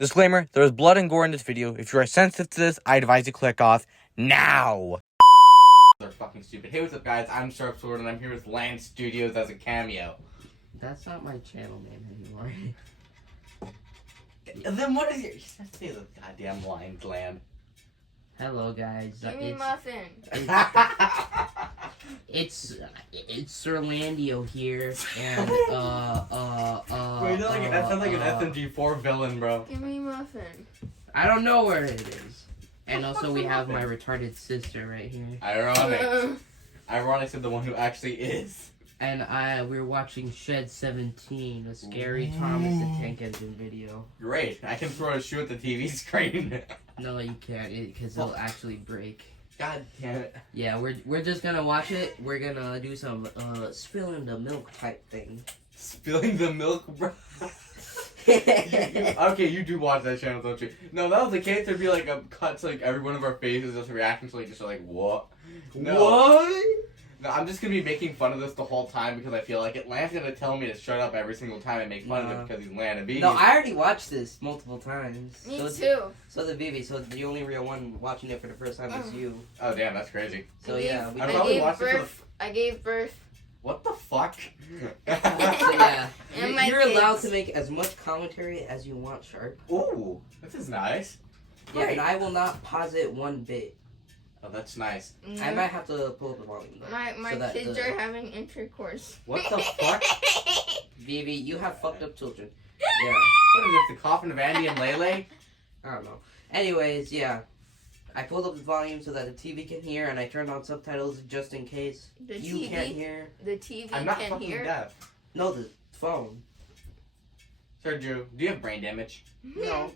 Disclaimer, there is blood and gore in this video. If you are sensitive to this, I advise you click off now. They're fucking stupid. Hey, what's up, guys? I'm Sharpsword, and I'm here with Land Studios as a cameo. That's not my channel name anymore. Then what is your... Say the goddamn lines, Land. Hello, guys. Give me muffin. It's Sirlandio here, and Wait, that sounds like an SMG4 villain, bro. Give me muffin. I don't know where it is. And also, we have my retarded sister right here. Ironic. Ironic to the one who actually is. And we're watching Shed 17, a scary Thomas the Tank Engine video. Great. I can throw a shoe at the TV screen. No, you can't, because it'll actually break. God damn it. Yeah, we're just gonna watch it. We're gonna do some spilling the milk type thing. Spilling the milk, bro. Okay, you do watch that channel, don't you? No, if that was the case, there'd be like a cut to like every one of our faces, just reacting to like just like what? No. What? No, I'm just gonna be making fun of this the whole time because I feel like it. Land's gonna tell me to shut up every single time and make fun of it because he's Land and BB. No, I already watched this multiple times. Me too. So the BB, so the only real one watching it for the first time is you. Oh damn, that's crazy. So yeah, I probably watched it for the... I gave birth. What the fuck? So yeah, And my you're allowed kids. to make as much commentary as you want, Sharp. Ooh, this is nice. Yeah, and I will not pause it one bit. Oh, that's nice. I might have to pull up the volume though. My so kids are having intercourse. What the fuck? BB, you have fucked up children. Yeah. What is this, the coffin of Andy and Lele? I don't know. Anyways, yeah. I pulled up the volume so that the TV can hear, and I turned on subtitles just in case you can't hear. The TV I'm not can fucking hear. deaf. No, the phone. Sergio, do you have brain damage? No.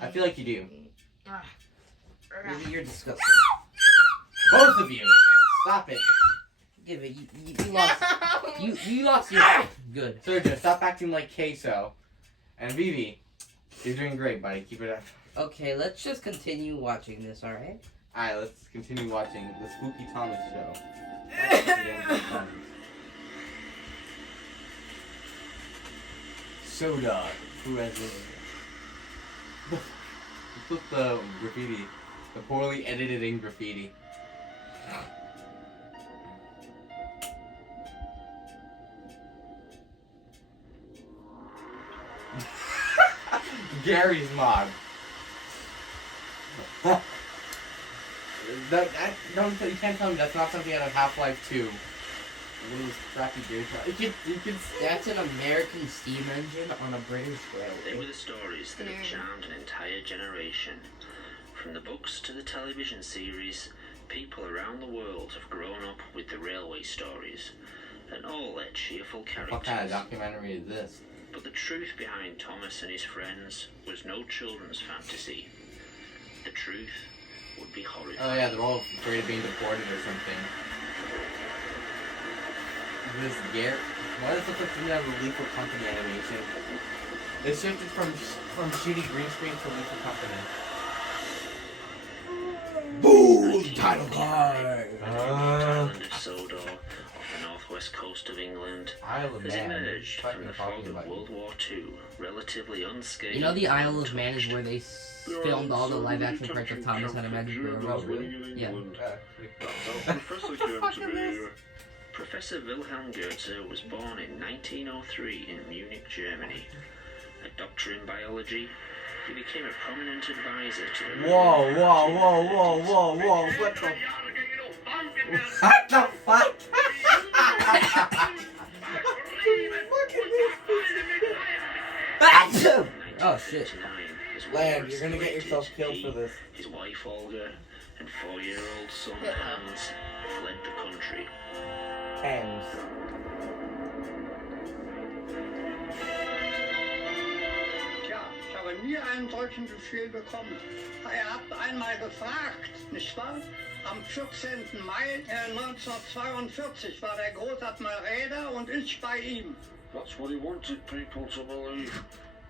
I feel like you do. BB, you're disgusting. Both of you! Stop it. Give it. You lost. You lost your. Good. Sergio, stop acting like queso. And Vivi, you're doing great, buddy. Keep it up. Okay, let's just continue watching this, alright? Alright, let's continue watching the Spooky Thomas show. Soda. Who has this? Look at the graffiti. The poorly edited in graffiti. Gary's mod. You can't tell me that's not something out of Half-Life 2. One of those crappy games. That's an American steam engine on a British They railway. were the stories that have charmed an entire generation. From the books to the television series, people around the world have grown up with the railway stories, and all their cheerful characters. What kind of documentary is this? But the truth behind Thomas and his friends was no children's fantasy. The truth would be horrifying. Oh yeah, they're all afraid of being deported or something. This Gary? Why does it look like something out of the Lethal Company animation? It shifted from shitty green screen to Lethal Company. Boom! Title card! Island of Sodor, off the northwest coast of England, Isle of has Man. emerged from the fog Talking of about World War II, relatively unscathed. You know the Isle of Man is where they filmed all the live action parts of Thomas and a Magic Girl? Yeah. Professor Wilhelm Goethe was born in 1903 in Munich, Germany. A doctor in biology, he became a prominent advisor to the... Whoa, what the... What the fuck? Oh shit. Land, you're gonna get yourself killed for this. His wife Olga and 4-year-old son Hans fled the country. Hands. Tja, ich habe nie einen solchen Befehl bekommen. Er hat einmal gefragt, nicht wahr? Am 14. Mai 1942 war der Großadmiral Räder und ich bei ihm. That's what he wanted people to believe.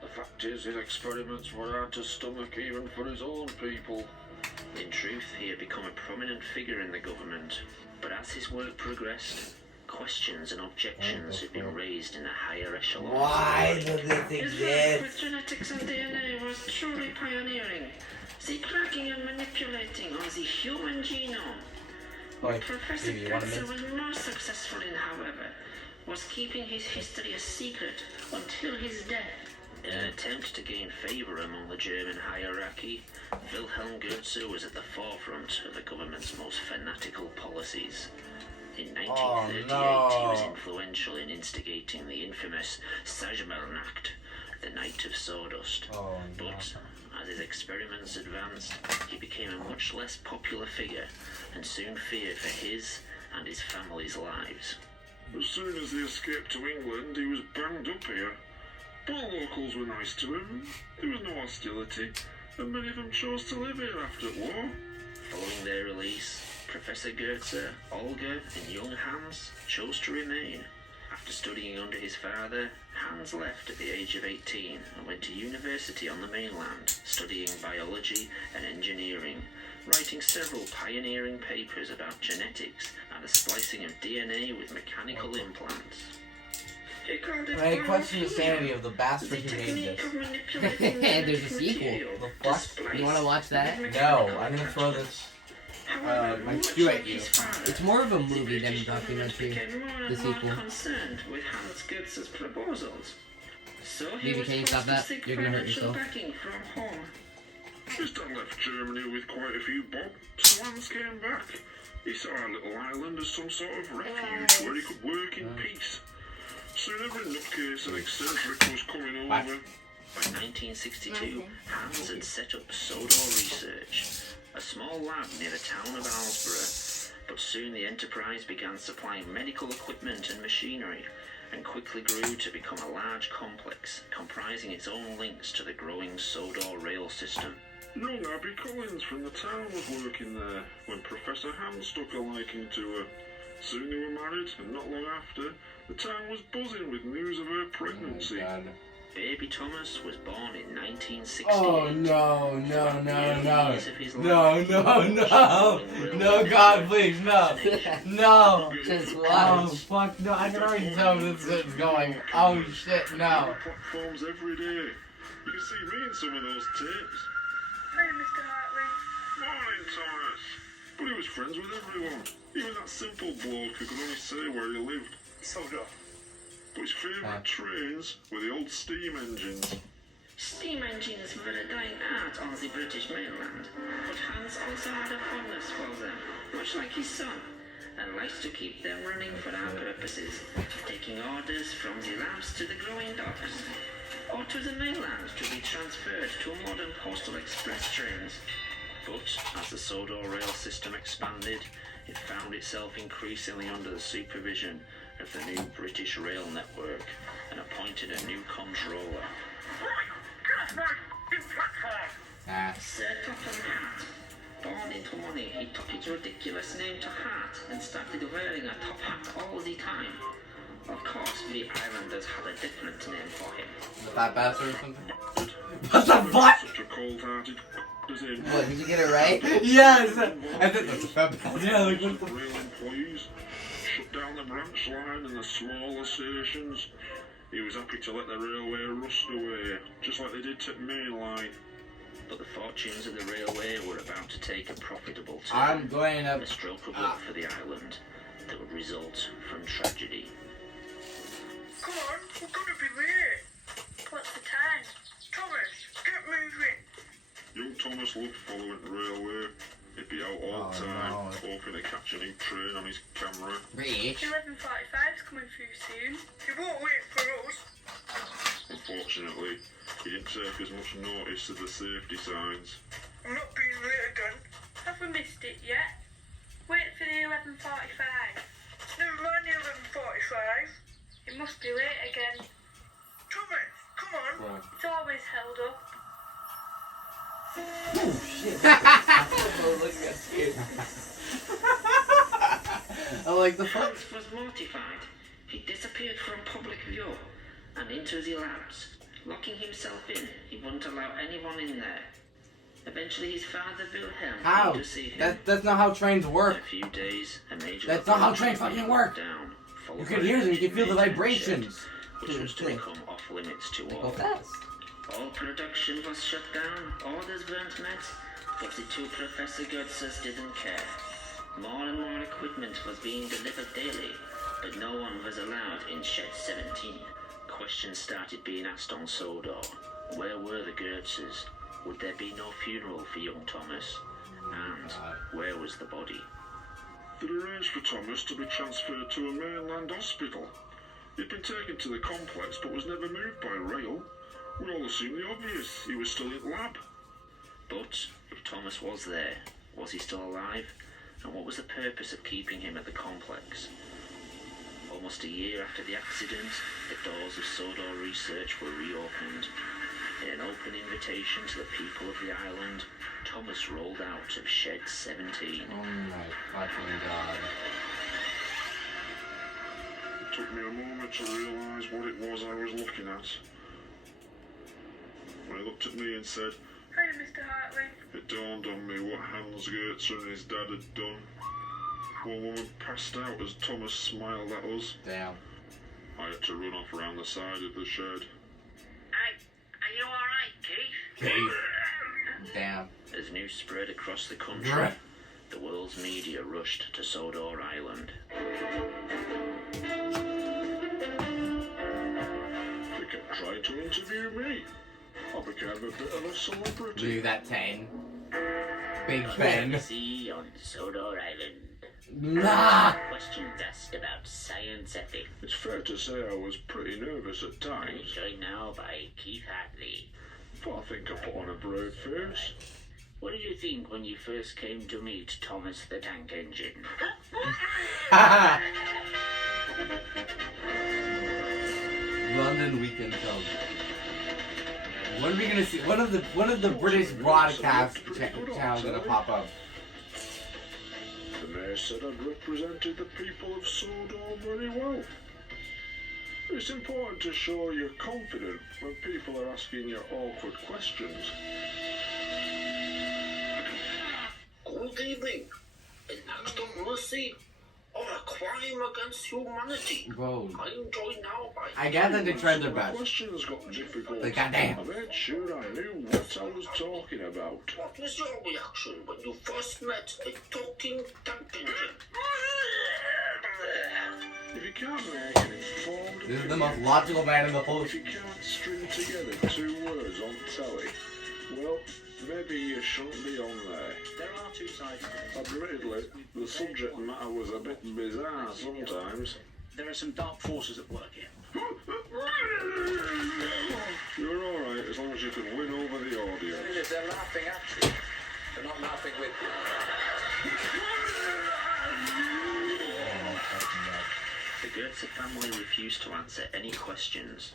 The fact is, his experiments were hard to stomach even for his own people. In truth, he had become a prominent figure in the government, but as his work progressed, Questions and objections had been raised in the higher echelons. Why does this His work with exist? genetics and DNA was truly pioneering. The cracking and manipulating of the human genome. What Professor Goetze was more successful in, however, was keeping his history a secret until his death. In an attempt to gain favour among the German hierarchy, Wilhelm Goetze was at the forefront of the government's most fanatical policies. In 1938, he was influential in instigating the infamous Sajmelnacht, the Night of Sawdust. But as his experiments advanced, he became a much less popular figure and soon feared for his and his family's lives. As soon as they escaped to England, he was banged up here. But locals were nice to him. There was no hostility, and many of them chose to live here after the war. Following their release, Professor Goetze, Olga, and young Hans chose to remain. After studying under his father, Hans left at the age of 18 and went to university on the mainland, studying biology and engineering, writing several pioneering papers about genetics and the splicing of DNA with mechanical implants. I question the sanity of the bastard who made this. There's a sequel. The fuck? You want to watch that? No, I'm gonna throw this my cue at you. It's more of a movie than a documentary. The sequel. Concerned with Hans Goetze's proposals. So he Baby, was can you forced stop to that? seek You're gonna hurt financial yourself. backing from home. His dad left Germany with quite a few bob, so Hans came back. He saw our little island as some sort of refuge where he could work in peace. Soon every nutcase and eccentric was coming over. By 1962, Hans had set up Sodor Research, a small lab near the town of Alsborough, but soon the enterprise began supplying medical equipment and machinery, and quickly grew to become a large complex, comprising its own links to the growing Sodor rail system. Young Abby Collins from the town was working there when Professor Hans took a liking to her. Soon they were married, and not long after, the town was buzzing with news of her pregnancy. Baby Thomas was born in 1968. Oh no, no, no, no. No, God, please, no. No. Just Oh, watch. fuck, no, I can already tell where this is going. Oh, shit, no. Platforms every day. You can see me in some of those tapes. Hi, Mr. Hartley. Morning, Thomas. But he was friends with everyone. Even that simple bloke who could only say where he lived. Sodor. But his favourite trains were the old steam engines. Steam engines were a dying art on the British mainland, but Hans also had a fondness for them, much like his son, and likes to keep them running for our purposes, taking orders from the labs to the growing docks, or to the mainland to be transferred to modern postal express trains. But as the Sodor rail system expanded, it found itself increasingly under the supervision of the new British rail network and appointed a new controller. Right, get off my f***ing platform! Sir Topham Hatt. Born into money, he took his ridiculous name to heart and started wearing a top hat all the time. Of course, we islanders had a different name for him. The fat bastard or something? What the fuck? Such a cold-hearted as him. What, did you get it right? Yes! I think that's a fat bastard. Yeah, like, what the Rail employees shut down the branch line and the smaller stations. He was happy to let the railway rust away, just like they did to the main line. But the fortunes of the railway were about to take a profitable turn. I'm going A to... stroke of luck for the island that would result from tragedy. Come on, we're gonna be late. What's the time? Thomas, get moving. Young Thomas loved following the railway. He'd be out all the time, hoping to catch a new train on his camera. Rich. 11:45's coming through soon. He won't wait for us. Unfortunately, he didn't take as much notice of the safety signs. I'm not being late again. Have we missed it yet? Wait for the 11:45. Never mind the 11:45. It must be late again. Thomas, come on. It's always held up. I like the fun. Hans was mortified. He disappeared from public view and into the labs. Locking himself in, he wouldn't allow anyone in there. Eventually his father Wilhelm came to see him. That's not how trains In work. a few days, a major That's not how operation trains fucking was work. down, full You of can hear them, you can feel the shed, vibrations. which was to become off limits to Go all. fast. All production was shut down, orders weren't met, but the two Professor Goetzes didn't care. More and more equipment was being delivered daily, but no one was allowed in Shed 17. Questions started being asked on Sodor. Where were the Goetzes? Would there be no funeral for young Thomas? And where was the body? They'd arranged for Thomas to be transferred to a mainland hospital. He'd been taken to the complex but was never moved by rail. We all assumed the obvious. He was still in lab. But if Thomas was there, was he still alive? And what was the purpose of keeping him at the complex? Almost a year after the accident, the doors of Sodor Research were reopened. In an open invitation to the people of the island, Thomas rolled out of Shed 17. Oh my fucking god. It took me a moment to realise what it was I was looking at. When he looked at me and said, Hey, Mr. Hartley. it dawned on me what Hans Goetzer and his dad had done. One woman passed out as Thomas smiled at us. Damn. I had to run off around the side of the shed. Hey, are you alright, Keith? Keith. Damn. As news spread across the country, Bruh. the world's media rushed to Sodor Island. They kept trying to interview me. I became a bit of a celebrity. Do that 10. Big Ben. See on Sodor Island. Nah. Questions asked about science ethics. It's fair to say I was pretty nervous at times, Joined now by Keith Hartley. but I think I put on a brave face. What did you think when you first came to meet Thomas the Tank Engine? London Weekend Television. When are we gonna see? When of the British broadcast channels gonna pop up? The mayor said I'd represented the people of Sodor very well. It's important to show you're confident when people are asking you awkward questions. Good evening. An act of mercy or a crime against humanity? Bro, I am joined now by... I gather they tried their The best. questions got difficult. But goddamn. I made sure I knew what I was talking about. What was your reaction when you first met a talking tank engine? If you can't make an informed This is the opinion, most logical man in the whole. if you can't string together two words on telly, well, maybe you shouldn't be on there. There are two sides to this. Admittedly, the subject matter was a bit bizarre sometimes. There are some dark forces at work here. You're alright as long as you can win over the audience. They're laughing at you. They're not laughing with you. The Goetze family refused to answer any questions.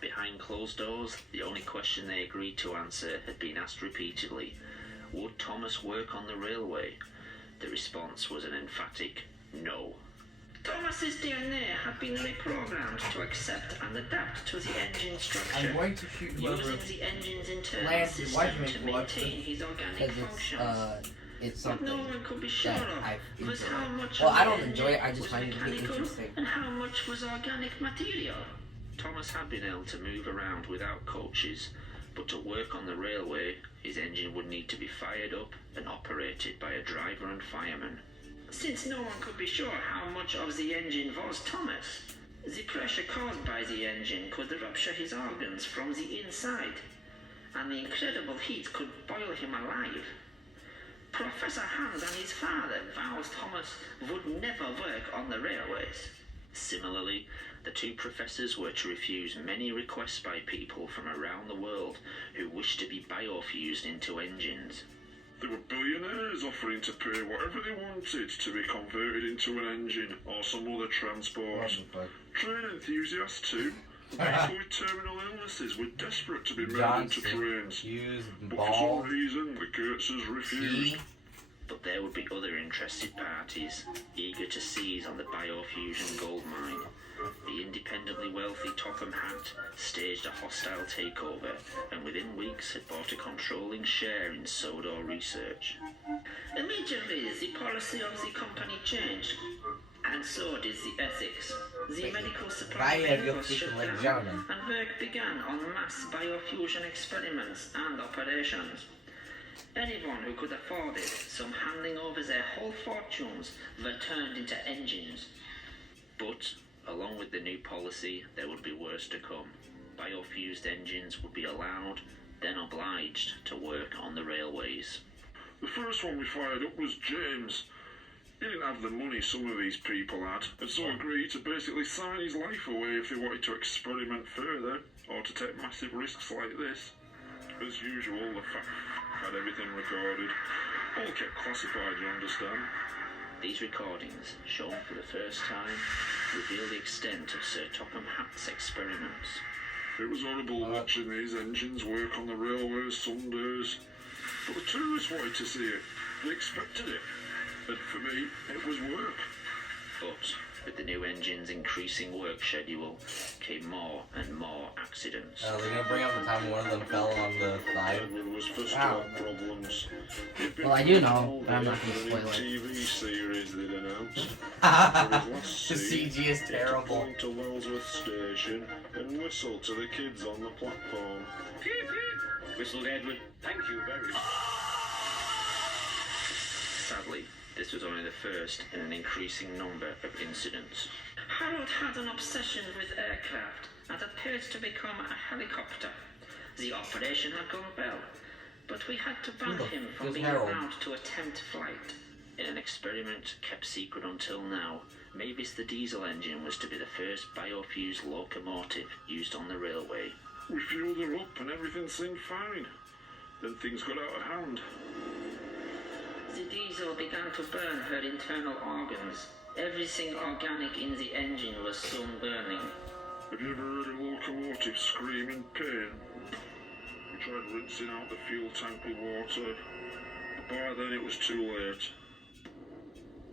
Behind closed doors, the only question they agreed to answer had been asked repeatedly. Would Thomas work on the railway? The response was an emphatic no. Thomas's DNA had been reprogrammed to accept and adapt to the engine structure, I'm going to shoot whoever using the engine's internal lands his wife system make to blood maintain his organic Because functions. it's What something no one could be sure that of I was enjoy. how much Well, of I the don't enjoy it, I engine just was find it to be mechanical interesting. and how much was organic material. Thomas had been able to move around without coaches, but to work on the railway, his engine would need to be fired up and operated by a driver and fireman. Since no one could be sure how much of the engine was Thomas, the pressure caused by the engine could rupture his organs from the inside, and the incredible heat could boil him alive. Professor Hans and his father vowed Thomas would never work on the railways. Similarly, the two professors were to refuse many requests by people from around the world who wished to be biofused into engines. There were billionaires offering to pay whatever they wanted to be converted into an engine or some other transport. Train enthusiasts too. People with terminal illnesses were desperate to be made into trains. Use But for ball. some reason, the Goetzes refused. E. But there would be other interested parties, eager to seize on the biofusion gold mine. The independently wealthy Topham Hatt staged a hostile takeover, and within weeks had bought a controlling share in Sodor Research. Immediately, the policy of the company changed. And so did the ethics. The medical supply Right, yeah, chain you're was speaking shut like down, German. and work began on mass biofusion experiments and operations. Anyone who could afford it, some handing over their whole fortunes, were turned into engines. But, along with the new policy, there would be worse to come. Biofused engines would be allowed, then obliged, to work on the railways. The first one we fired up was James. He didn't have the money some of these people had, and so agreed to basically sign his life away if they wanted to experiment further, or to take massive risks like this. As usual, the had everything recorded. All kept classified, you understand? These recordings, shown for the first time, reveal the extent of Sir Topham Hatt's experiments. It was horrible watching these engines work on the railways some days. But the tourists wanted to see it. They expected it. And for me, it was work. But with the new engine's increasing work schedule came more and more accidents. They're gonna bring up the time one of them fell on the side. Edward was first to Wow. have problems. Well, I do know, but I'm not gonna The spoil it. TV series they'd announced. The CG is terrible. Point to Wellsworth Station and whistle to the kids on the platform. Peep, peep. Whistled Edward. Thank you very much. Sadly, this was only the first in an increasing number of incidents. Harold had an obsession with aircraft and appeared to become a helicopter. The operation had gone well, but we had to ban him from Who's being Harold? allowed to attempt flight. In an experiment kept secret until now, Mavis the diesel engine was to be the first biofused locomotive used on the railway. We fueled her up and everything seemed fine. Then things got out of hand. The diesel began to burn her internal organs. Everything organic in the engine was soon burning. Have you ever heard a locomotive scream in pain? We tried rinsing out the fuel tank with water, but by then it was too late.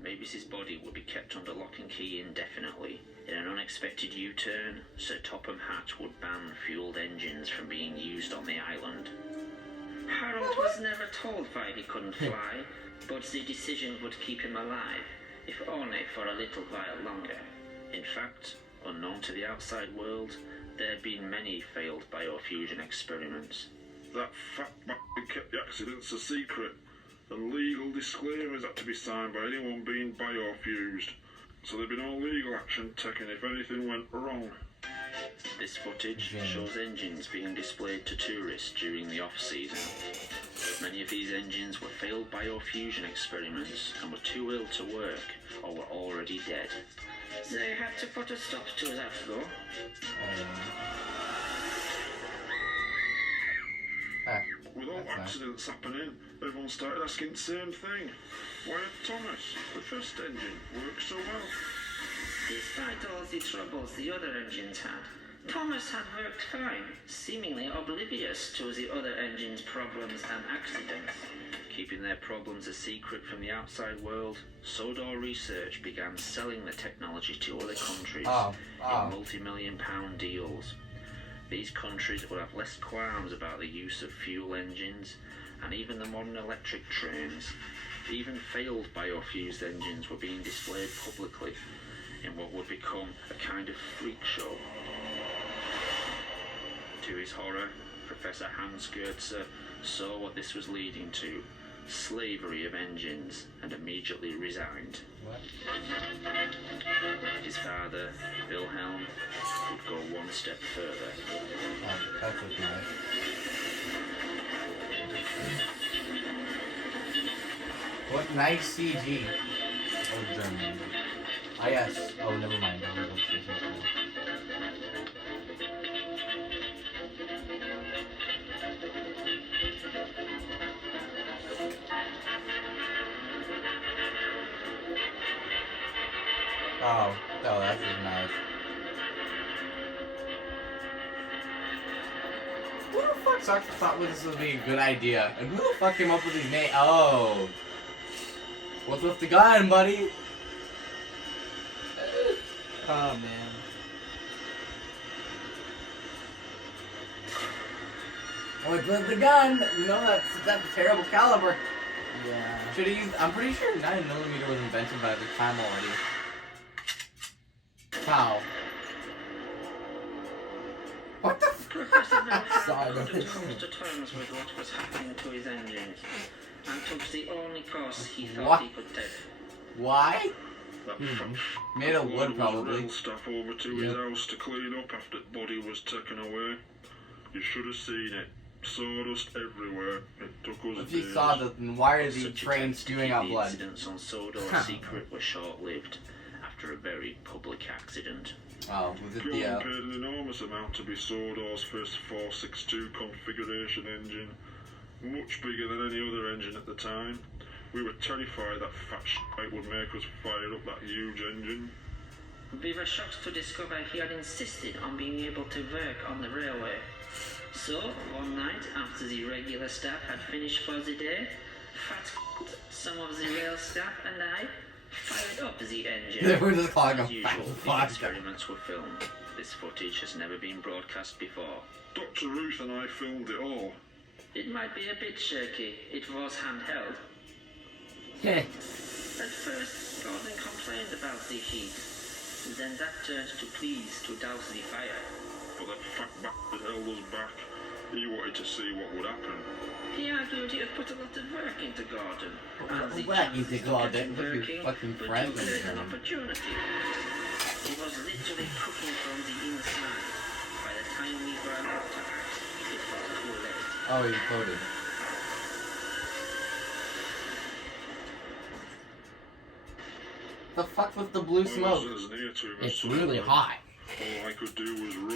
Mavis's body would be kept under lock and key indefinitely. In an unexpected U-turn, Sir Topham Hatt would ban fueled engines from being used on the island. Harold was never told why he couldn't fly, but the decision would keep him alive, if only for a little while longer. In fact, unknown to the outside world, there had been many failed biofusion experiments. That fat bastard kept the accidents a secret, and legal disclaimers had to be signed by anyone being biofused. So there'd be no legal action taken if anything went wrong. This footage shows engines being displayed to tourists during the off-season. Many of these engines were failed biofusion experiments and were too ill to work or were already dead. They had to put a stop to that though. With all accidents happening, everyone started asking the same thing. Why had Thomas, the first engine, worked so well? Despite all the troubles the other engines had, Thomas had worked fine, seemingly oblivious to the other engines' problems and accidents. Keeping their problems a secret from the outside world, Sodor Research began selling the technology to other countries in multi-million-pound deals. These countries would have less qualms about the use of fuel engines and even the modern electric trains. Even failed biofused engines were being displayed publicly in what would become a kind of freak show. To his horror, Professor Hans Goetze saw what this was leading to, slavery of engines, and immediately resigned. What? His father, Wilhelm, would go one step further. Oh, that's what's nice. What nice CG. Oh, German. Ah, yes. Oh, never mind. I was supposed to say something. Oh, that's nice. Who the fuck thought this would be a good idea? And who the fuck came up with these names? Oh. What's with the gun, buddy? Oh man. What's with the gun? You know that's a terrible caliber. Yeah. Should have used. I'm pretty sure 9mm was invented by the time already. How? What the f- Professor Velcro Sorry. couldn't come to terms with what was happening to his engines, and took the only course he thought What? he could take. Why? That Made of wood, probably. rail staff over to his house to clean up after the body was taken away. You should have seen it. Sawdust everywhere. It took us If you days. saw that, then why are the Such trains attempts to spewing keep out the blood? incidents on Sodor secret were short-lived after a very public accident. Oh, was it Gordon the, paid an enormous amount to be Sodor's first 462 configuration engine. Much bigger than any other engine at the time. We were terrified that fat shite would make us fire up that huge engine. We were shocked to discover he had insisted on being able to work on the railway. So, one night, after the regular staff had finished for the day, some of the rail staff and I fired up the engine. They were just calling As him usual, fat the fuck. experiments were filmed. This footage has never been broadcast before. Dr. Ruth and I filmed it all. It might be a bit shaky. It was handheld. At first, Gordon complained about the heat. Then that turned to pleas to douse the fire. But that fat bastard held us back. He wanted to see what would happen. He argued he had put a lot of work into Gordon. And the What chances into to Gordon? get him Look at your working fucking were friend too great an there. opportunity. He was literally cooking from the inside. By the time we were allowed to act, it was too late. Oh, he voted. The fuck with the blue I smoke? was as near to him as It's really possible. hot. All I could do was run.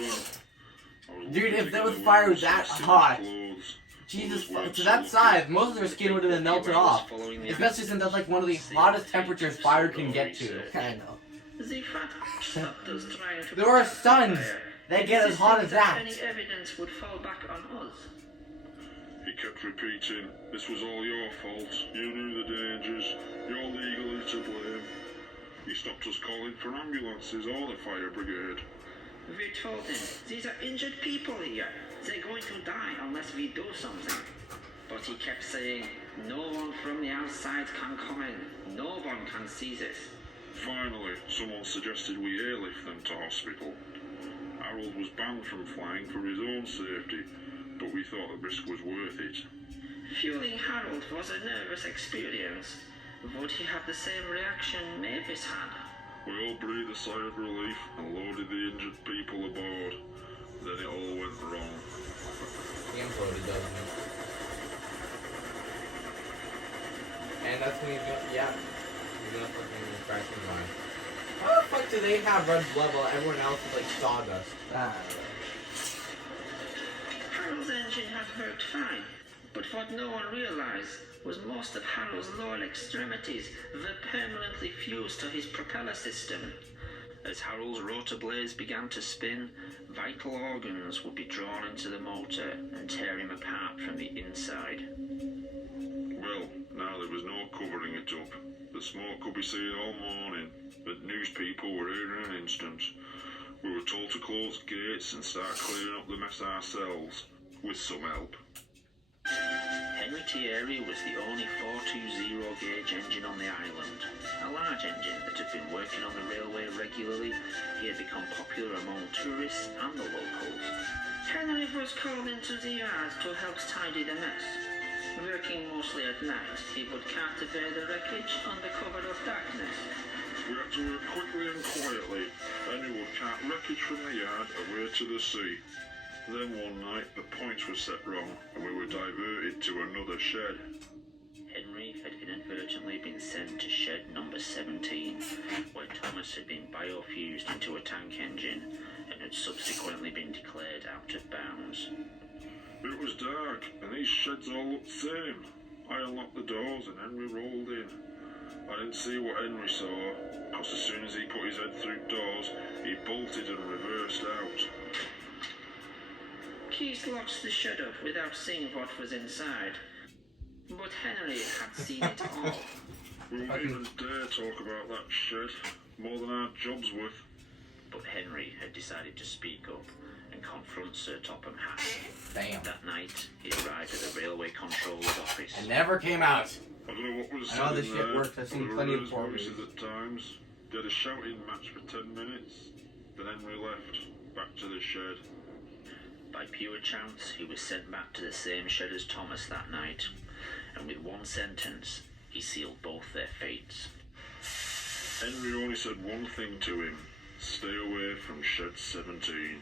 I was Dude, lucky if to there get was away fire with that some hot, clothes. Jesus, Those weren't to so that lucky. size, most of their skin would have been melted off. Especially since that's like one of the hottest temperatures fire can get to. I know. The fat stopped us trying to There are put out the suns fire, that get as hot as insisting that. Any evidence would fall back on us. He kept repeating, this was all your fault. You knew the dangers. You're legally to blame. He stopped us calling for ambulances or the fire brigade. We told him, these are injured people here. They're going to die unless we do something. But he kept saying, no one from the outside can come in. No one can see this. Finally, someone suggested we airlift them to hospital. Harold was banned from flying for his own safety, but we thought the risk was worth it. Fueling Harold was a nervous experience. Would he have the same reaction Mavis had? We all breathed a sigh of relief and loaded the injured people aboard. Then it all went wrong. He imploded, doesn't he? And that's when he's gonna, yeah. He's gonna fucking crash his mind. How the fuck do they have red blood while everyone else is like sawdust? Ah, Harold's engine had worked fine, but what no one realized was most of Harold's lower extremities were permanently fused to his propeller system. As Harold's rotor blades began to spin, vital organs would be drawn into the motor and tear him apart from the inside. Well, now there was no covering it up. The smoke could be seen all morning, but news people were here in an instant. We were told to close gates and start clearing up the mess ourselves, with some help. Henry Thierry was the only 420 gauge engine on the island. A large engine that had been working on the railway regularly, he had become popular among tourists and the locals. Henry was called into the yard to help tidy the mess. Working mostly at night, he would cart away the wreckage under cover of darkness. We had to work quickly and quietly. Henry would cart wreckage from the yard away to the sea. Then one night the points were set wrong and we were diverted to another shed. Henry had inadvertently been sent to shed number 17, where Thomas had been biofused into a tank engine and had subsequently been declared out of bounds. It was dark and these sheds all looked the same. I unlocked the doors and Henry rolled in. I didn't see what Henry saw, because as soon as he put his head through doors, he bolted and reversed out. Keith locked the shed up without seeing what was inside. But Henry had seen it all. We won't even dare talk about that shed, more than our job's worth. But Henry had decided to speak up and confront Sir Topham Hatt. Damn. That night, he arrived at the railway controller's office. It never came out. I don't know what was I said know this in shit there, works. I've seen but plenty there of were horror voices movies. at times. They had a shouting match for 10 minutes. Then Henry left, back to the shed. By pure chance, he was sent back to the same shed as Thomas that night, and with one sentence, he sealed both their fates. Henry only said one thing to him: stay away from shed 17.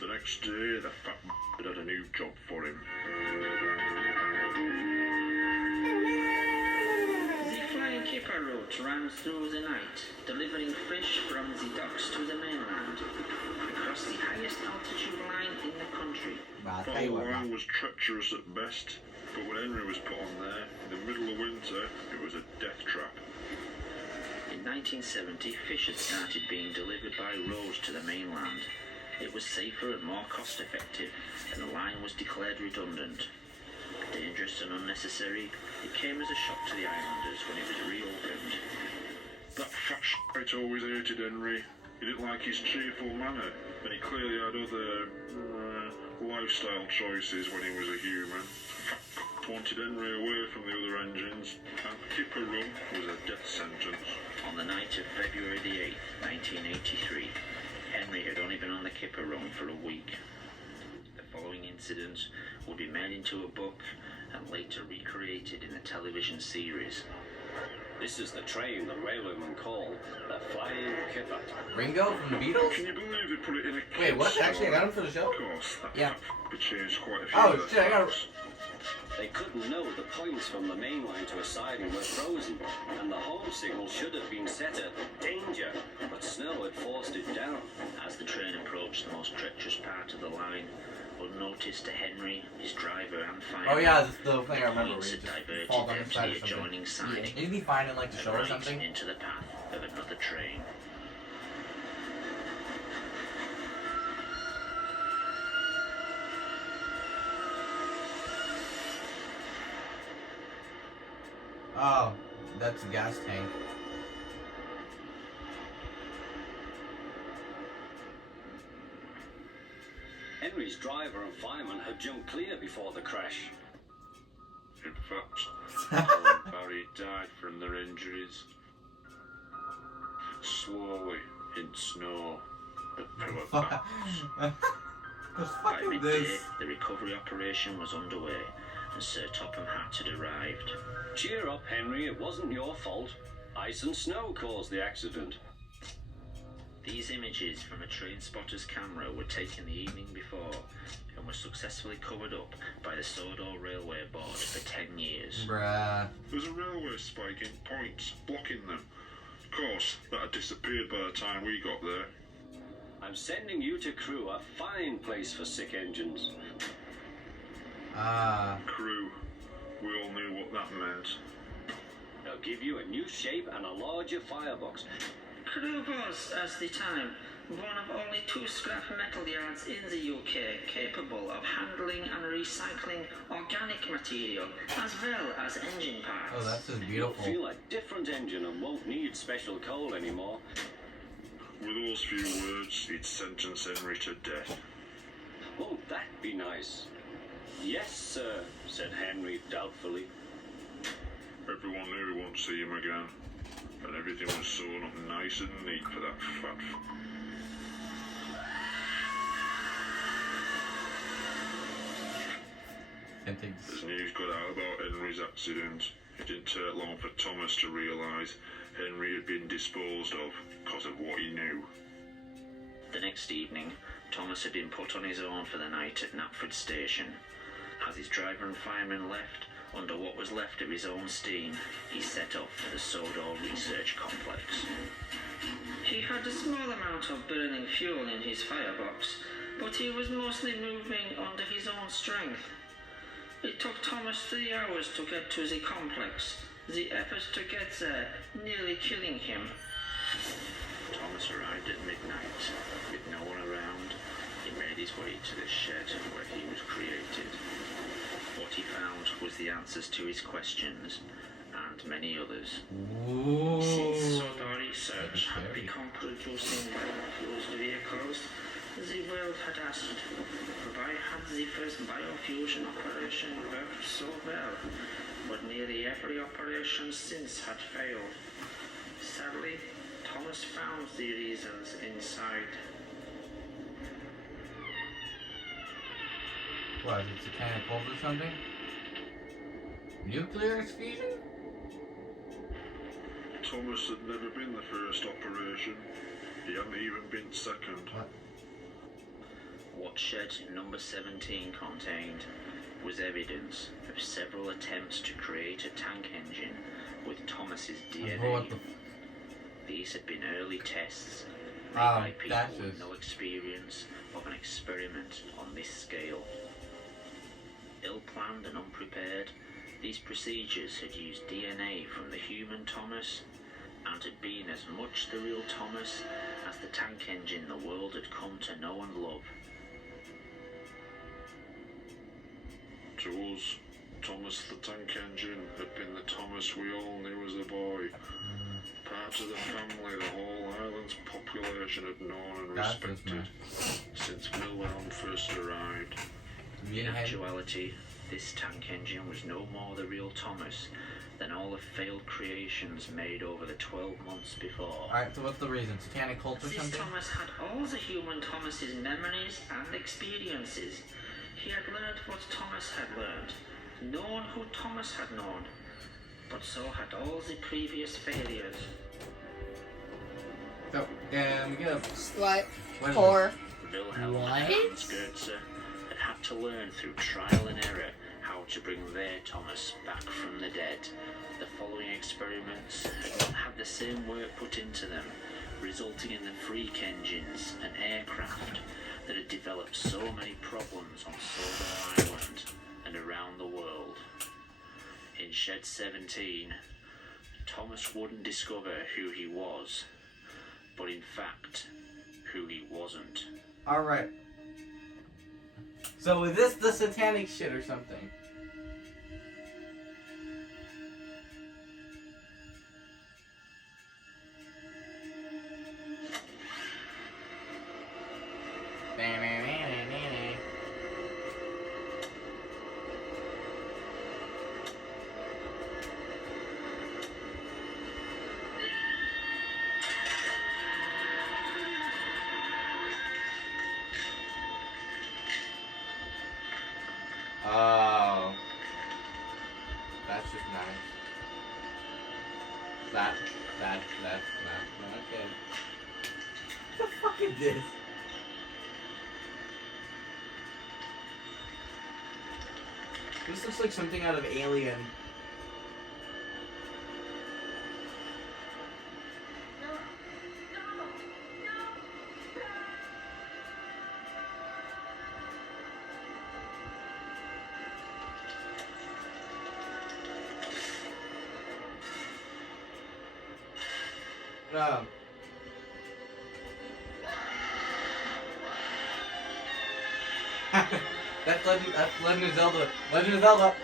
The next day, the fat had a new job for him. The flying kipper route ran through the night, delivering fish from the docks to the mainland, across the highest altitude line in the country. The line was treacherous at best, but when Henry was put on there, in the middle of winter, it was a death trap. In 1970, fish had started being delivered by road to the mainland. It was safer and more cost-effective, and the line was declared redundant. Dangerous and unnecessary, it came as a shock to the islanders when it was reopened. That fat shite always hated Henry. He didn't like his cheerful manner, and he clearly had other lifestyle choices when he was a human. Wanted Henry away from the other engines, and Kipper Run was a death sentence. On the night of February the 8th, 1983, Henry had only been on the Kipper Run for a week. The following incident would be made into a book and later recreated in a television series. This is the train the railwaymen call the Flying Kipper. Ringo from the Beatles? Can you believe they put it in a Wait, what? kid's Actually, I got him for the show? Of course, that Yeah. changed quite a few Oh, of shit, I got facts. They couldn't know the points from the main line to a siding were frozen, and the home signal should have been set at danger, but snow had forced it down. As the train approached the most treacherous part of the line, unnoticed to Henry, his driver and fireman, Oh yeah, that's the thing I remember. points Where had you just diverted fall down them the to side the or something. adjoining side, Isn't he finding like the and show or right something? into the path of another train. Oh, that's a gas tank. Henry's driver and fireman had jumped clear before the crash. In fact, Alan and Barry died from their injuries. Slowly, in snow, the pillar back. The By fuck is midday, this? the recovery operation was underway, and Sir Topham Hatt had arrived. Cheer up, Henry, it wasn't your fault. Ice and snow caused the accident. These images from a train spotter's camera were taken the evening before and were successfully covered up by the Sodor Railway Board for 10 years. Bruh. There's a railway spike in points, blocking them. Of course, that had disappeared by the time we got there. I'm sending you to Crewe, a fine place for sick engines. Crew. We all knew what that meant. They'll give you a new shape and a larger firebox. Crewe was, at the time, one of only 2 scrap metal yards in the UK capable of handling and recycling organic material as well as engine parts. Oh, that's just You'll beautiful. feel a different engine and won't need special coal anymore. With those few words, he'd sentence Henry to death. Won't that be nice? Yes, sir, said Henry doubtfully. Everyone knew he won't see him again, and everything was sewn up nice and neat for that fat As news got out about Henry's accident, it didn't take long for Thomas to realise Henry had been disposed of because of what he knew. The next evening, Thomas had been put on his own for the night at Knapford Station. As his driver and fireman left, under what was left of his own steam, he set off for the Sodor Research Complex. He had a small amount of burning fuel in his firebox, but he was mostly moving under his own strength. It took Thomas 3 hours to get to the complex, the effort to get there nearly killing him. Thomas arrived at midnight. With no one around, he made his way to the shed where he was created. What he found was the answers to his questions, and many others. Ooh. Since Sodor Research had become producing biofuels vehicles, the world had asked, why had the first biofusion operation worked so well, but nearly every operation since had failed? Sadly, Thomas found the reasons inside. What, is it satanic cult or something? Nuclear fusion? Thomas had never been the first operation. He hadn't even been second. What shed number 17 contained was evidence of several attempts to create a tank engine with Thomas's DNA. These had been early tests made by people with no experience of an experiment on this scale. Ill-planned and unprepared, these procedures had used DNA from the human Thomas and had been as much the real Thomas as the tank engine the world had come to know and love. To us, Thomas the Tank Engine had been the Thomas we all knew as a boy. Part of the family the whole island's population had known and respected since Wilhelm first arrived. In actuality, this tank engine was no more the real Thomas than all the failed creations made over the 12 months before. Alright, so what's the reason? Satanic cult or This something? Thomas had all the human Thomas's memories and experiences. He had learned what Thomas had learned, known who Thomas had known, but so had all the previous failures. So, we get a... Slut. What is Whore. Wilhelm What? and Goethe had to learn through trial and error how to bring their Thomas back from the dead. The following experiments had not had the same work put into them, resulting in the freak engines and aircraft that had developed so many problems on Silver Island and around the world. In Shed 17, Thomas wouldn't discover who he was, but in fact, who he wasn't. Alright. So is this the satanic shit or something? Oh. That's just nice. That, okay. What the fuck is this? This looks like something out of Alien. That's Legend of Zelda. Legend of Zelda.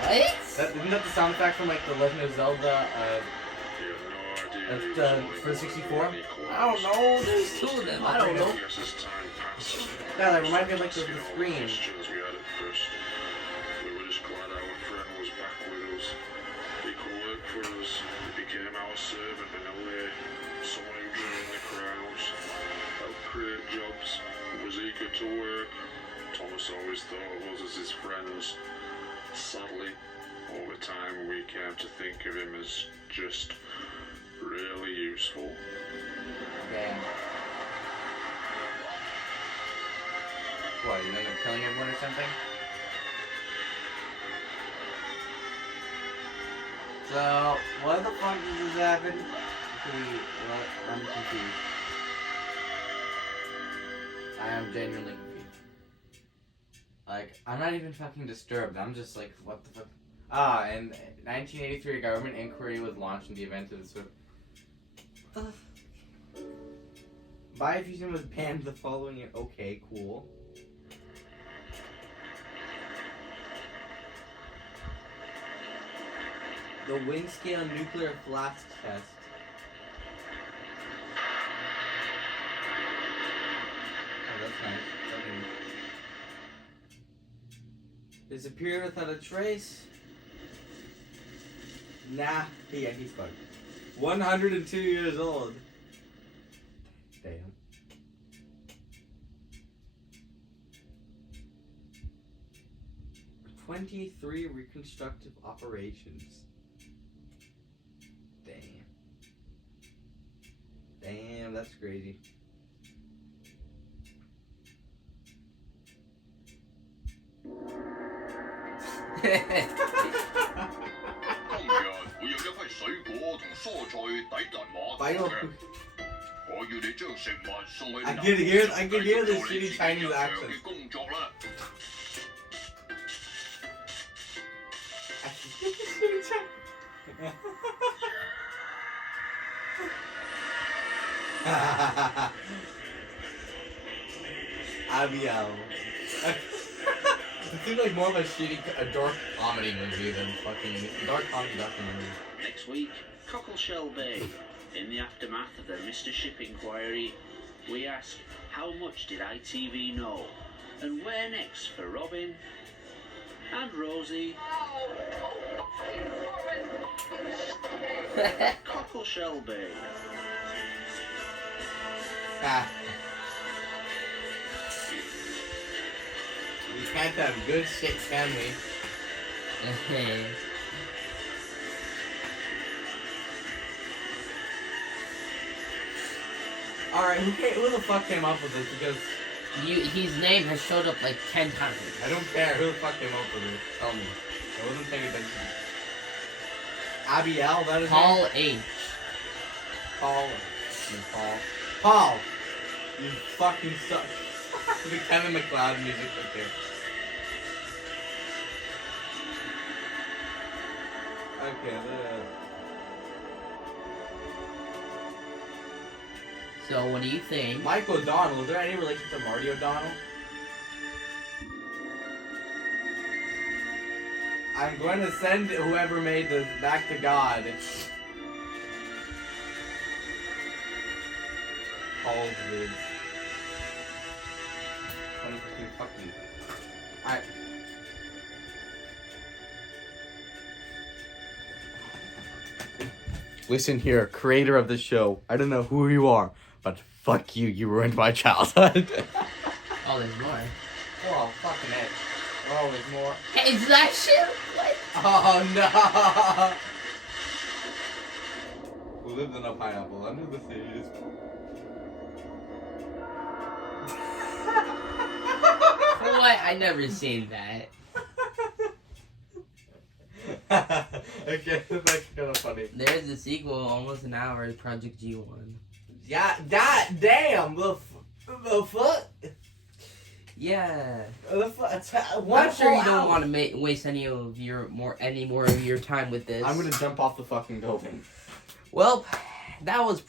What? Isn't that the sound effect from like the Legend of Zelda? For 64. I don't know. There's two of them. I don't know. Yeah, that reminds me of like the screen. We were just glad our friend was back with us. He could work for us. He became our servant in a way. Someone who joined the crowds, helped create jobs, was eager to work. Thomas always thought of us as his friends. Sadly, over time we came to think of him as just really useful. Damn. What, you think I'm killing everyone or something? So, what the fuck does this happen? I'm confused. I am genuinely confused. Like, I'm not even fucking disturbed. I'm just like, what the fuck? Ah, in 1983, a government inquiry was launched in the event of this. Biofusion was banned the following year. Okay, cool. The wing scale nuclear blast test. Oh, that's nice. Disappeared without a trace. Nah, yeah, he's fucked. 102 years old. Damn. "23 reconstructive operations." Damn. Damn, that's crazy. I can hear the shitty Chinese accent. Abiel. It seems like more of a dark comedy movie than fucking dark comedy documentary. Next week, Cockleshell Bay. In the aftermath of the Mr. Ship inquiry, we ask, how much did ITV know? And where next for Robin and Rosie? Cockleshell Bay. Ah. We can't have good shit, can we? Alright, who the fuck came up with this? Because his name has showed up like 10 times. I don't care who the fuck came up with this. Tell me. I wasn't paying attention. Abiel, that is Paul H. Paul. Paul! You fucking suck. The Kevin McLeod music right there. Okay, So, what do you think? Mike O'Donnell, is there any relation to Marty O'Donnell? I'm going to send whoever made this back to God. Paul's vids. 2015, fuck you. Alright. Listen here, creator of the show. I don't know who you are, but fuck you, you ruined my childhood. Oh, there's more. Oh, fucking it. Oh, there's more. Hey, is that shit? What? Oh, no! Who lived in a pineapple under the seas? What? I never seen that. Okay, that's kind of funny. There's the sequel, almost an hour, Project G1. Yeah, god damn, the fuck? Yeah. The fuck? I'm sure you don't want to waste any more of your time with this. I'm gonna jump off the fucking building. Well, that was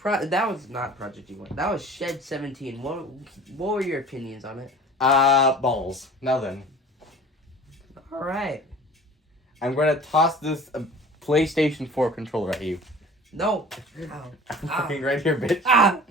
not Project G1. That was Shed 17. What were your opinions on it? Balls. Nothing. All right. I'm gonna toss this PlayStation 4 controller at you. No. I'm fucking right here, bitch. Ah!